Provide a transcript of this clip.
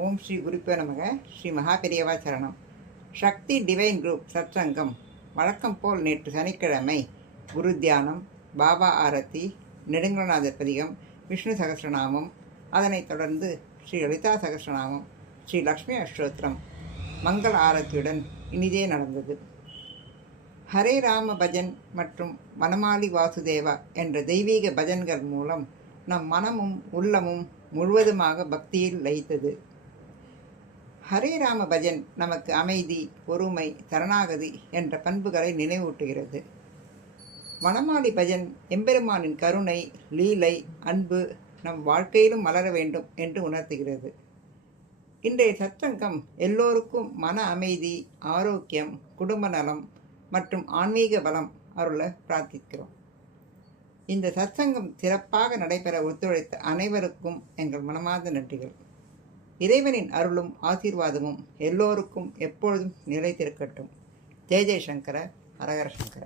ஓம் ஸ்ரீ குருப்பே நமக. ஸ்ரீ மகாபெரியவா சரணம். சக்தி divine group சத்சங்கம் வழக்கம் போல் நேற்று சனிக்கிழமை குரு தியானம், பாபா ஆரத்தி, நெடுங்கநாதர் பதிகம், விஷ்ணு சகஸ்ரநாமம், அதனைத் தொடர்ந்து ஸ்ரீ லலிதா சகஸ்ரநாமம், ஸ்ரீ லக்ஷ்மி அஷ்டோத்திரம், மங்கள ஆரத்தியுடன் இனிதே நடந்தது. ஹரே ராம பஜன் மற்றும் வனமாலி வாசுதேவா என்ற தெய்வீக பஜன்கள் மூலம் நம் மனமும் உள்ளமும் முழுவதுமாக பக்தியில் லயித்தது. ஹரே ராம பஜன் நமக்கு அமைதி, பொறுமை, சரணாகதி என்ற பண்புகளை நினைவூட்டுகிறது. வனமாலி பஜன் எம்பெருமானின் கருணை, லீலை, அன்பு நம் வாழ்க்கையிலும் மலர வேண்டும் என்று உணர்த்துகிறது. இன்றைய சத்சங்கம் எல்லோருக்கும் மன அமைதி, ஆரோக்கியம், குடும்ப நலம் மற்றும் ஆன்மீக பலம் அருள பிரார்த்திக்கிறோம். இந்த சத்சங்கம் சிறப்பாக நடைபெற ஒத்துழைத்த அனைவருக்கும் எங்கள் மனமார்ந்த நன்றிகள். இறைவனின் அருளும் ஆசீர்வாதமும் எல்லோருக்கும் எப்பொழுதும் நிலைத்திருக்கட்டும். ஜெய ஜெயசங்கர, ஹரஹர சங்கர.